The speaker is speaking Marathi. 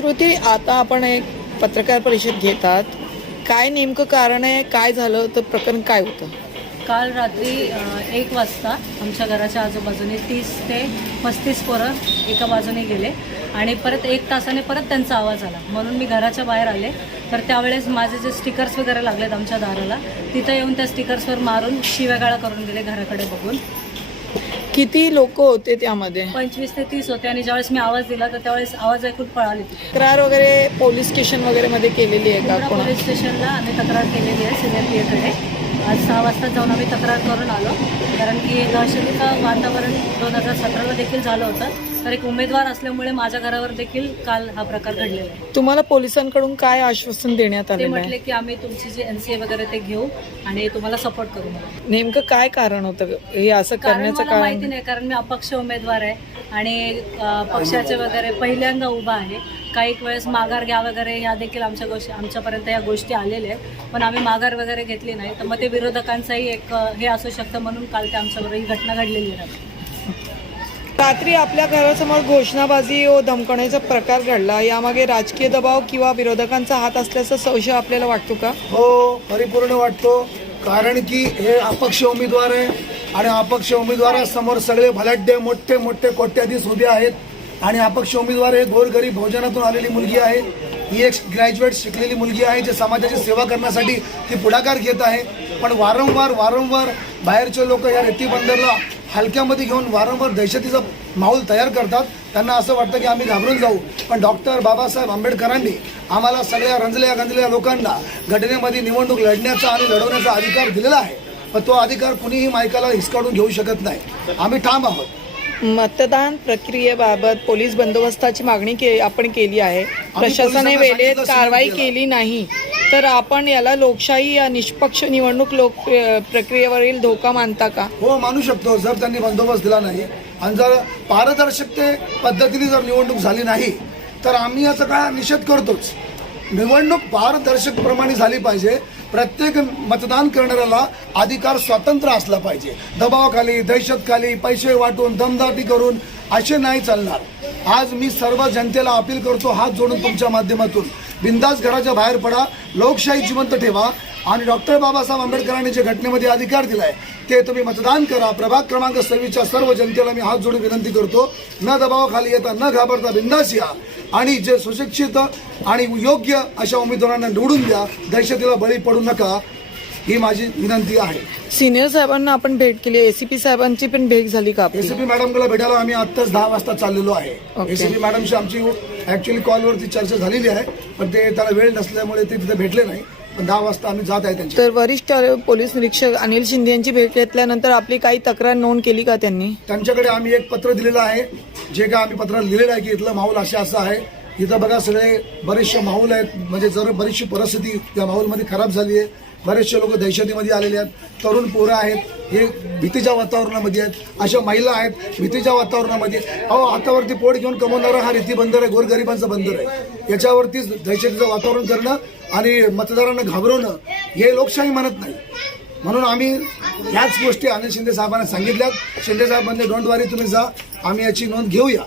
श्रुती, आता आपण एक पत्रकार परिषद घेतात, काय नेमकं कारण आहे, काय झालं, तर प्रकरण काय होतं? काल रात्री 1 वाजता आमच्या घराच्या आजूबाजूने 30 ते 35 पोरं एका बाजूने गेले आणि परत 1 तासाने परत त्यांचा आवाज आला, म्हणून मी घराच्या बाहेर आले. तर त्यावेळेस माझे जे स्टिकर्स वगैरे लागलेत आमच्या दाराला, तिथं येऊन त्या स्टिकर्सवर मारून शिव्यागाळा करून गेले घराकडे बघून. किती लोक होते त्यामध्ये? 25 ते 30 होते आणि ज्यावेळेस मी आवाज दिला तर त्यावेळेस आवाज ऐकून पळाली. तक्रार वगैरे पोलीस स्टेशन वगैरे मध्ये केलेली आहे का? मुंब्रा पोलीस स्टेशनला आम्ही तक्रार केलेली आहे सिनियर पीएकडे. आज 6 वाजता जाऊन आम्ही तक्रार करून आलो, कारण की दहशतीचं वातावरण 2017ला देखील झालं होतं. तर एक उमेदवार असल्यामुळे माझ्या घरावर देखील काल हा प्रकार घडलेला आहे. तुम्हाला पोलिसांकडून काय आश्वासन देण्यात ते आलेलं म्हटले आहे? की आम्ही तुमची जी NCA वगैरे ते घेऊ आणि तुम्हाला सपोर्ट करू. नेमकं काय कारण होतं हे असं कारण करण्याचं? मला माहिती कारण नाही, कारण मी अपक्ष उमेदवार आहे आणि पक्षाचे वगैरे पहिल्यांदा उभा आहे. काही वेळेस माघार घ्या वगैरे ह्या देखील आमच्यापर्यंत या गोष्टी आलेल्या आहेत, पण आम्ही माघार वगैरे घेतली नाही. तर मग ते विरोधकांचंही एक हे असू शकतं, म्हणून काल ते आमच्याबरोबर ही घटना घडलेली आहे. रात्री आपल्या घरासमोर घोषणाबाजी व धमकवण्याचा प्रकार घडला, यामागे राजकीय दबाव किंवा विरोधकांचा हात असल्याचा संशय आपल्याला वाटतो का? हो, परिपूर्ण वाटतो. कारण की हे अपक्ष उमेदवार आहे आणि अपक्ष उमेदवारासमोर सगळे भलाढ्य मोठे मोठे कोट्याधीश उभे आहेत आणि अपक्ष उमेदवार हे गोरगरीब भोजनातून आलेली मुलगी आहे. ही एक ग्रॅज्युएट शिकलेली मुलगी आहे, जे समाजाची सेवा करण्यासाठी ती पुढाकार घेत आहे. पण वारंवार बाहेरचे लोक या रेती बंदरला हलक्यामध्ये घेऊन वारंवार दहशतीचा माहोल तयार करतात. त्यांना असं वाटतं की आम्ही घाबरून जाऊ, पण डॉक्टर बाबासाहेब आंबेडकरांनी आम्हाला सगळ्या रंजल्या गंजलेल्या लोकांना घटनेमध्ये निवडणूक लढण्याचा आणि लढवण्याचा अधिकार दिलेला आहे. पण तो अधिकार कुणीही मायकाला हिसकावून घेऊ शकत नाही. आम्ही ठाम आहोत. मतदान प्रक्रियेबाबत पोलीस बंदोबस्ताची मागणी आपण केली आहे. प्रशासनाने वेळेत कारवाई केली नाही, तर आपण याला लोकशाही या निष्पक्ष निवडणूक प्रक्रियेवरील धोका मानता का? हो, मानू शकतो. जर त्यांनी बंदोबस्त दिला नाही आणि जर पारदर्शकते पद्धतीने जर निवडणूक झाली नाही, तर आम्ही याचा काय निषेध करतोच. निवडणूक पारदर्शकप्रमाणे झाली पाहिजे. प्रत्येक मतदान करणाऱ्याला अधिकार स्वतंत्र असला पाहिजे. दबावाखाली, दहशतखाली, पैसे वाटून, दमदाटी करून असे नाही चालणार. आज मी सर्व जनतेला अपील करतो, हात जोडून तुमच्या माध्यमातून, बिंदास घराच्या बाहेर पडा, लोकशाही जिवंत ठेवा आणि डॉक्टर बाबासाहेब आंबेडकरांनी जे घटनेमध्ये अधिकार दिलाय ते तुम्ही मतदान करा. प्रभाग क्रमांक 26च्या सर्व जनतेला मी हात जोडून विनंती करतो, न दबावाखाली येता, न घाबरता बिंदास या आणि जे सुशिक्षित आणि योग्य अशा उमेदवारांना निवडून द्या. दहशतीला बळी पडू नका, ही माझी विनंती आहे. सिनियर साहेबांना आपण भेट केली, ACP साहेबांची पण भेट झाली का? ACP मॅडमला भेटायला आम्ही आत्ताच 10 वाजता चाललेलो आहे. ACP मॅडमशी आमची ऍक्च्युअली कॉलवरती चर्चा झालेली आहे, पण ते त्याला वेळ नसल्यामुळे ते तिथे भेटले नाही. पण 10 वाजता आम्ही जात आहे त्यांच्या. तर वरिष्ठ पोलीस निरीक्षक अनिल शिंदे यांची भेट घेतल्यानंतर आपली काही तक्रार नोंद केली का त्यांनी? त्यांच्याकडे आम्ही एक पत्र दिलेलं आहे, जे काय आम्ही पत्रात लिहिलेलं आहे की इथलं माहोल असं आहे. इथं बघा सगळे बरेचसे माहोल आहेत, म्हणजे जर बरीचशी परिस्थिती त्या माहोलमध्ये खराब झाली आहे. बरेचसे लोक दहशतीमध्ये आलेले आहेत, तरुण पोरं आहेत, हे भीतीच्या वातावरणामध्ये आहेत, अशा महिला आहेत भीतीच्या वातावरणामध्ये. हातावरती पोट घेऊन कमवणारा हा रेती बंदर आहे, गोरगरिबांचं बंदर आहे. याच्यावरतीच दहशतीचं वातावरण करणं आणि मतदारांना घाबरवणं हे लोकशाही म्हणत नाही. म्हणून आम्ही ह्याच गोष्टी अनिल शिंदे साहेबांना सांगितल्यात. शिंदे साहेब म्हणले, डोंट वरी, तुम्ही जा, आम्ही याची नोंद घेऊया.